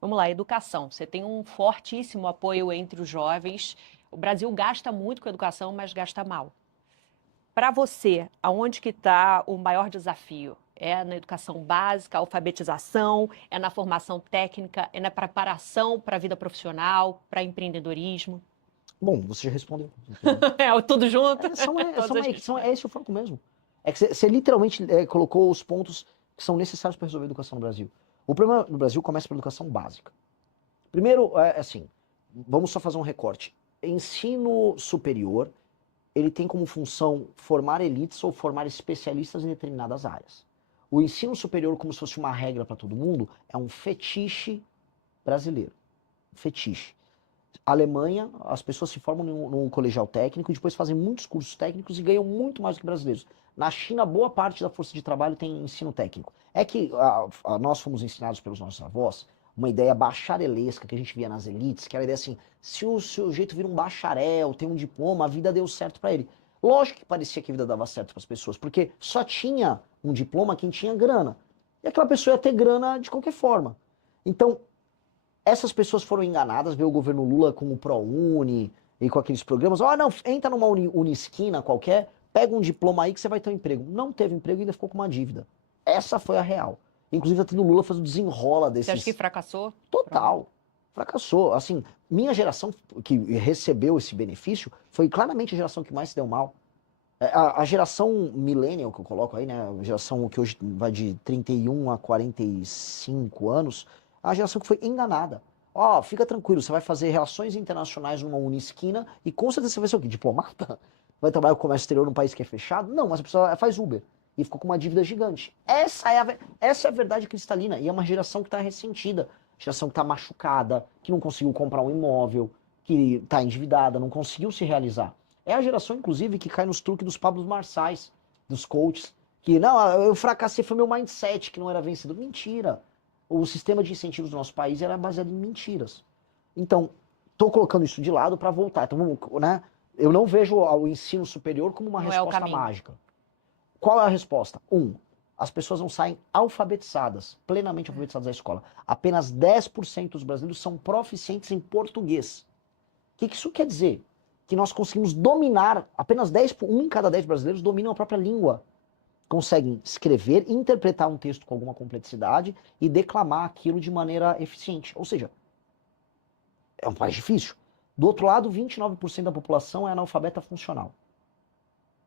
Vamos lá, educação. Você tem um fortíssimo apoio entre os jovens. O Brasil gasta muito com educação, mas gasta mal. Para você, aonde que está o maior desafio? É na educação básica, alfabetização, é na formação técnica, é na preparação para a vida profissional, para empreendedorismo? Bom, você já respondeu. Entendeu? É tudo junto? Todas as É esse o foco mesmo. É que você literalmente colocou os pontos que são necessários para resolver a educação no Brasil. O problema no Brasil começa pela educação básica. Primeiro, assim, vamos só fazer um recorte. Ensino superior, ele tem como função formar elites ou formar especialistas em determinadas áreas. O ensino superior, como se fosse uma regra para todo mundo, é um fetiche brasileiro. Fetiche. Alemanha, as pessoas se formam num colegial técnico e depois fazem muitos cursos técnicos e ganham muito mais do que brasileiros. Na China, boa parte da força de trabalho tem ensino técnico. É que nós fomos ensinados pelos nossos avós uma ideia bacharelesca que a gente via nas elites, que era a ideia assim, se o sujeito vira um bacharel, tem um diploma, a vida deu certo para ele. Lógico que parecia que a vida dava certo para as pessoas, porque só tinha um diploma quem tinha grana. E aquela pessoa ia ter grana de qualquer forma. Então, essas pessoas foram enganadas, veio o governo Lula com o ProUni e com aqueles programas. Ó, não, entra numa Unisquina qualquer, pega um diploma aí que você vai ter um emprego. Não teve emprego e ainda ficou com uma dívida. Essa foi a real. Inclusive, até o Lula fez o desenrola Você acha que desses. fracassou? Total. Fracassou. Assim, minha geração que recebeu esse benefício foi claramente a geração que mais se deu mal. A geração millennial que eu coloco aí, né? A geração que hoje vai de 31 a 45 anos, é a geração que foi enganada. Ó, fica tranquilo, você vai fazer relações internacionais numa Unisquina e com certeza você vai ser o quê? Diplomata? Vai trabalhar com o comércio exterior num país que é fechado? Não, mas a pessoa faz Uber e ficou com uma dívida gigante. Essa é a verdade cristalina e é uma geração que está ressentida, geração que está machucada, que não conseguiu comprar um imóvel, que está endividada, não conseguiu se realizar. É a geração, inclusive, que cai nos truques dos Pablos Marçais, dos coaches, que, não, eu fracassei, foi meu mindset que não era vencido. Mentira. O sistema de incentivos do nosso país era baseado em mentiras. Então, estou colocando isso de lado para voltar. Então, né, eu não vejo o ensino superior como uma Não é o resposta caminho. mágica. Qual é a resposta? As pessoas não saem alfabetizadas, plenamente alfabetizadas da escola. Apenas 10% dos brasileiros são proficientes em português. O que isso quer dizer? Que nós conseguimos dominar, apenas 1 em cada 10 brasileiros dominam a própria língua. Conseguem escrever, interpretar um texto com alguma complexidade e declamar aquilo de maneira eficiente. Ou seja, é um país difícil. Do outro lado, 29% da população é analfabeta funcional.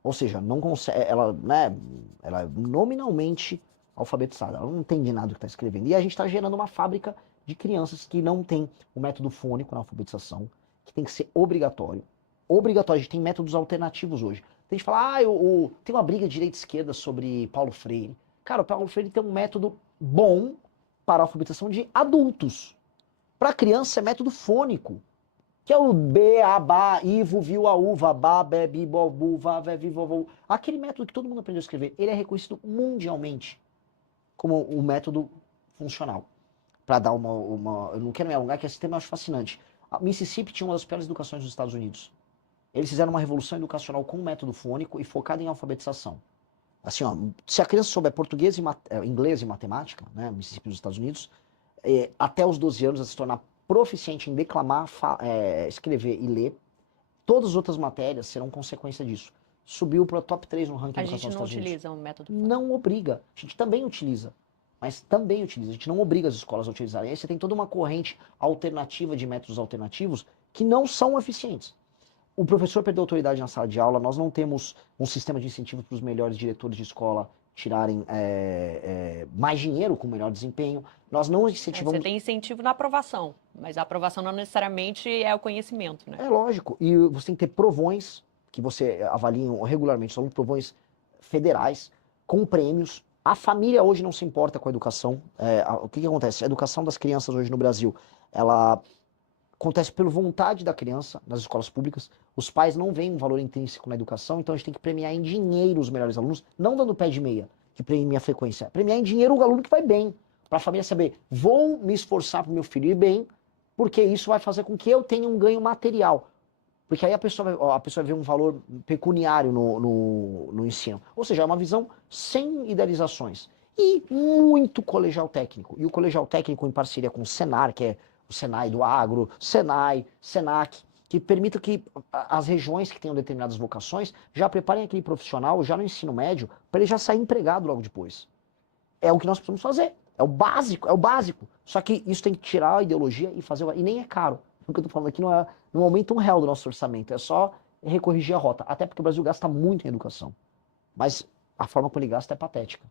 Ou seja, não consegue, ela é nominalmente alfabetizada, ela não entende nada do que está escrevendo. E a gente está gerando uma fábrica de crianças que não tem o método fônico na alfabetização, que tem que ser obrigatório. Obrigatório, a gente tem métodos alternativos hoje. Tem gente que fala, tem uma briga de direita e esquerda sobre Paulo Freire. Cara, o Paulo Freire tem um método bom para a alfabetização de adultos. Para criança é método fônico. Que é o B, A, Ba, Ivo, viu a uva, Ba, Be, Bi, Bo, Bu, Va, Ve, Vi, Vovô. Aquele método que todo mundo aprendeu a escrever, ele é reconhecido mundialmente como o método funcional. Para dar eu não quero me alongar, que esse tema eu acho fascinante. A Mississippi tinha uma das piores educações dos Estados Unidos. Eles fizeram uma revolução educacional com método fônico e focada em alfabetização. Assim, ó, se a criança souber português e inglês e matemática, né, Mississippi dos Estados Unidos, até os 12 anos ela se tornar proficiente em declamar, escrever e ler, todas as outras matérias serão consequência disso. Subiu para o top 3 no ranking A educacional gente dos não Estados Unidos. utiliza um método. Não obriga. A gente também utiliza. Mas também utiliza. A gente não obriga as escolas a utilizarem. Aí você tem toda uma corrente alternativa de métodos alternativos que não são eficientes. O professor perdeu autoridade na sala de aula, nós não temos um sistema de incentivo para os melhores diretores de escola tirarem mais dinheiro com melhor desempenho. Nós não incentivamos. Você tem incentivo na aprovação, mas a aprovação não necessariamente é o conhecimento, né? É lógico. E você tem que ter provões, que você avalia regularmente, são provões federais, com prêmios. A família hoje não se importa com a educação. O que acontece? A educação das crianças hoje no Brasil, ela acontece pela vontade da criança nas escolas públicas. Os pais não veem um valor intrínseco na educação, então a gente tem que premiar em dinheiro os melhores alunos, não dando pé de meia, que premia a frequência. Premiar em dinheiro o aluno que vai bem, para a família saber, vou me esforçar para o meu filho ir bem, porque isso vai fazer com que eu tenha um ganho material. Porque aí a pessoa vai ver um valor pecuniário no ensino. Ou seja, é uma visão sem idealizações. E muito colegial técnico. E o colegial técnico em parceria com o Senar, que é o Senai do Agro, Senai, Senac, que permita que as regiões que tenham determinadas vocações já preparem aquele profissional já no ensino médio para ele já sair empregado logo depois. É o que nós precisamos fazer. É o básico, é o básico. Só que isso tem que tirar a ideologia e fazer. E nem é caro. O que eu tô falando aqui não aumenta R$ 1 do nosso orçamento. É só recorrigir a rota. Até porque o Brasil gasta muito em educação. Mas a forma como ele gasta é patética.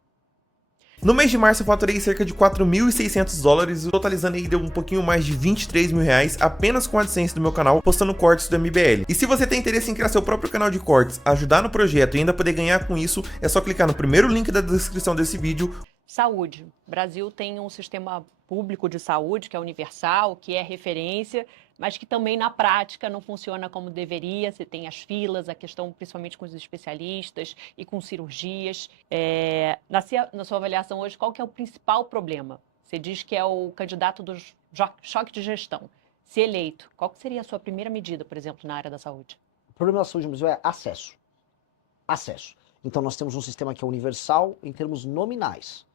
No mês de março eu faturei cerca de $4.600, totalizando aí deu um pouquinho mais de R$ 23.000 apenas com a AdSense do meu canal, postando cortes do MBL. E se você tem interesse em criar seu próprio canal de cortes, ajudar no projeto e ainda poder ganhar com isso, é só clicar no primeiro link da descrição desse vídeo. Saúde. O Brasil tem um sistema público de saúde que é universal, que é referência, mas que também na prática não funciona como deveria. Você tem as filas, a questão principalmente com os especialistas e com cirurgias. Na sua avaliação hoje, qual que é o principal problema? Você diz que é o candidato do choque de gestão. Se eleito, qual que seria a sua primeira medida, por exemplo, na área da saúde? O problema da saúde no Brasil é acesso. Acesso. Então nós temos um sistema que é universal em termos nominais.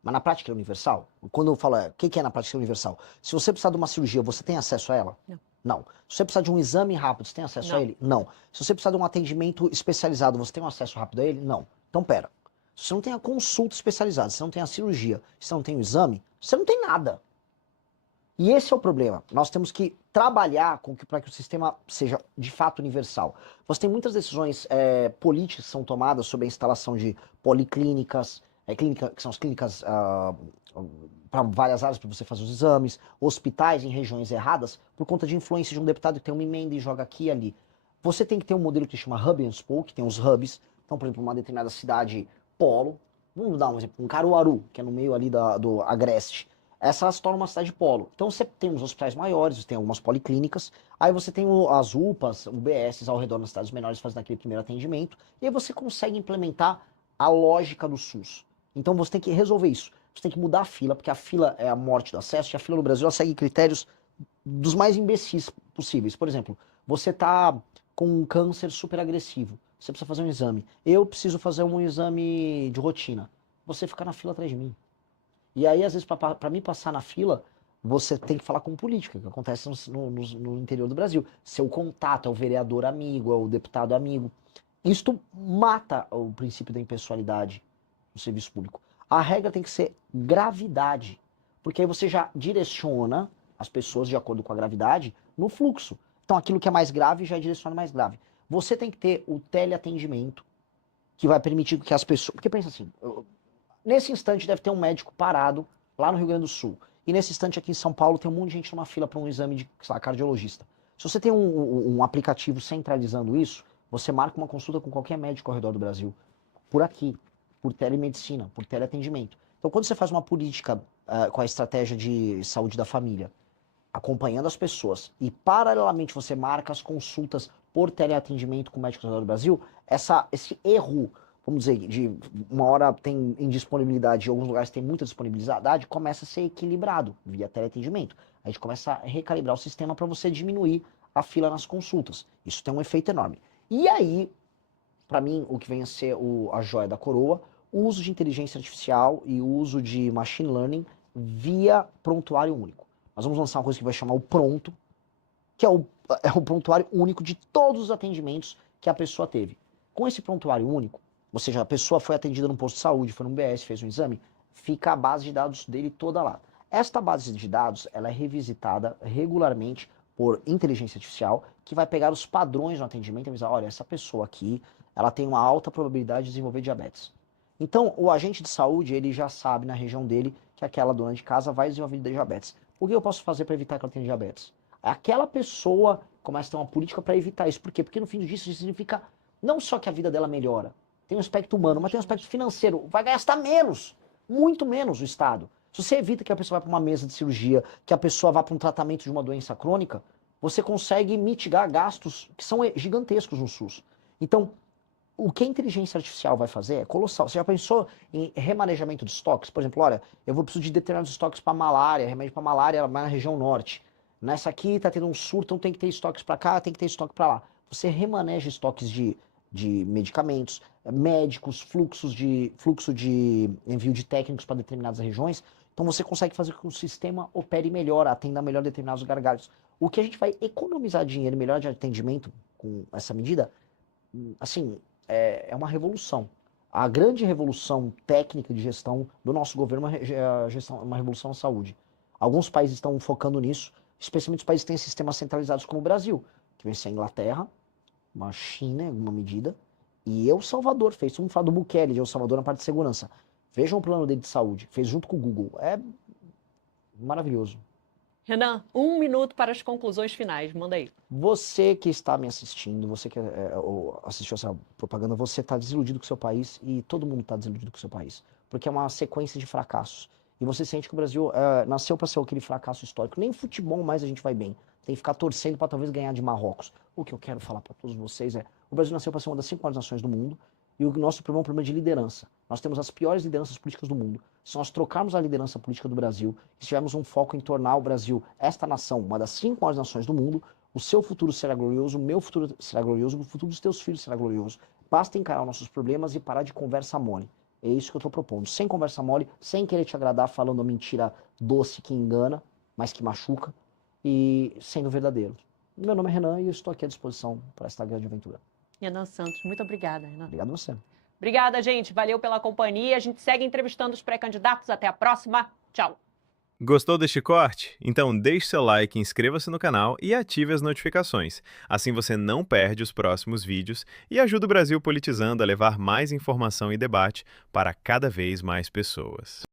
Mas na prática é universal? Quando eu falo, o que é na prática universal? Se você precisar de uma cirurgia, você tem acesso a ela? Não. Não. Se você precisar de um exame rápido, você tem acesso a ele? Não. Se você precisar de um atendimento especializado, você tem um acesso rápido a ele? Não. Então, pera. Se você não tem a consulta especializada, se você não tem a cirurgia, se você não tem o exame, você não tem nada. E esse é o problema. Nós temos que trabalhar para que o sistema seja de fato universal. Você tem muitas decisões políticas que são tomadas sobre a instalação de policlínicas, que são as clínicas para várias áreas para você fazer os exames, hospitais em regiões erradas, por conta de influência de um deputado que tem uma emenda e joga aqui e ali. Você tem que ter um modelo que se chama Hub and Spoke, que tem os hubs. Então, por exemplo, uma determinada cidade polo, vamos dar um exemplo, um Caruaru, que é no meio ali do Agreste. Essa se torna uma cidade polo. Então você tem os hospitais maiores, você tem algumas policlínicas, aí você tem as UPAs, UBSs ao redor das cidades menores fazendo aquele primeiro atendimento, e aí você consegue implementar a lógica do SUS. Então você tem que resolver isso. Você tem que mudar a fila, porque a fila é a morte do acesso, e a fila no Brasil ela segue critérios dos mais imbecis possíveis. Por exemplo, você tá com um câncer super agressivo, você precisa fazer um exame. Eu preciso fazer um exame de rotina. Você fica na fila atrás de mim. E aí, às vezes, para mim passar na fila, você tem que falar com política, que acontece no interior do Brasil. Seu contato é o vereador amigo, é o deputado amigo. Isto mata o princípio da impessoalidade no serviço público. A regra tem que ser gravidade, porque aí você já direciona as pessoas de acordo com a gravidade no fluxo. Então aquilo que é mais grave já direciona mais grave. Você tem que ter o teleatendimento, que vai permitir que as pessoas... Porque pensa assim, nesse instante deve ter um médico parado lá no Rio Grande do Sul. E nesse instante aqui em São Paulo tem um monte de gente numa fila para um exame de, sei lá, cardiologista. Se você tem um aplicativo centralizando isso, você marca uma consulta com qualquer médico ao redor do Brasil. Por aqui, por telemedicina, por teleatendimento. Então quando você faz uma política com a estratégia de saúde da família, acompanhando as pessoas, e paralelamente você marca as consultas por teleatendimento com médicos ao redor do Brasil, esse erro, vamos dizer, de uma hora tem indisponibilidade, em alguns lugares tem muita disponibilidade, começa a ser equilibrado via teleatendimento. A gente começa a recalibrar o sistema para você diminuir a fila nas consultas. Isso tem um efeito enorme. E aí, para mim, o que vem a ser a joia da coroa, o uso de inteligência artificial e o uso de machine learning via prontuário único. Nós vamos lançar uma coisa que vai chamar o Pronto, que é o prontuário único de todos os atendimentos que a pessoa teve. Com esse prontuário único, ou seja, a pessoa foi atendida num posto de saúde, foi num BS, fez um exame, fica a base de dados dele toda lá. Esta base de dados, ela é revisitada regularmente por inteligência artificial, que vai pegar os padrões no atendimento e avisar, olha, essa pessoa aqui, ela tem uma alta probabilidade de desenvolver diabetes. Então, o agente de saúde, ele já sabe na região dele que aquela dona de casa vai desenvolver diabetes. O que eu posso fazer para evitar que ela tenha diabetes? Aquela pessoa começa a ter uma política para evitar isso. Por quê? Porque no fim disso significa não só que a vida dela melhora, tem um aspecto humano, mas tem um aspecto financeiro. Vai gastar menos, muito menos o Estado. Se você evita que a pessoa vá para uma mesa de cirurgia, que a pessoa vá para um tratamento de uma doença crônica, você consegue mitigar gastos que são gigantescos no SUS. Então, o que a inteligência artificial vai fazer é colossal. Você já pensou em remanejamento de estoques? Por exemplo, olha, eu vou precisar de determinados estoques para malária, remédio para malária na região norte. Nessa aqui está tendo um surto, então tem que ter estoques para cá, tem que ter estoque para lá. Você remaneja estoques de medicamentos, médicos, fluxo de envio de técnicos para determinadas regiões. Então você consegue fazer com que o sistema opere melhor, atenda melhor determinados gargalos. O que a gente vai economizar dinheiro, melhor de atendimento com essa medida, assim, é uma revolução. A grande revolução técnica de gestão do nosso governo é uma revolução na saúde. Alguns países estão focando nisso, especialmente os países que têm sistemas centralizados como o Brasil, que vai ser a Inglaterra, uma China em alguma medida, e El Salvador fez. Vamos falar do Bukele de El Salvador na parte de segurança. Vejam o plano dele de saúde, fez junto com o Google. É maravilhoso. Renan, 1 minuto para as conclusões finais. Manda aí. Você que está me assistindo, você que assistiu essa propaganda, você está desiludido com o seu país e todo mundo está desiludido com o seu país. Porque é uma sequência de fracassos. E você sente que o Brasil nasceu para ser aquele fracasso histórico. Nem futebol mais a gente vai bem. Tem que ficar torcendo para talvez ganhar de Marrocos. O que eu quero falar para todos vocês é: o Brasil nasceu para ser uma das 5 maiores nações do mundo. E o nosso problema é um problema de liderança. Nós temos as piores lideranças políticas do mundo. Se nós trocarmos a liderança política do Brasil, e se tivermos um foco em tornar o Brasil, esta nação, uma das 5 maiores nações do mundo, o seu futuro será glorioso, o meu futuro será glorioso, o futuro dos teus filhos será glorioso. Basta encarar nossos problemas e parar de conversa mole. É isso que eu estou propondo. Sem conversa mole, sem querer te agradar, falando a mentira doce que engana, mas que machuca, e sendo verdadeiro. Meu nome é Renan e eu estou aqui à disposição para esta grande aventura. Renan Santos, muito obrigada, Renan. Obrigado a você. Obrigada, gente. Valeu pela companhia. A gente segue entrevistando os pré-candidatos. Até a próxima. Tchau. Gostou deste corte? Então deixe seu like, inscreva-se no canal e ative as notificações. Assim você não perde os próximos vídeos e ajuda o Brasil Politizando a levar mais informação e debate para cada vez mais pessoas.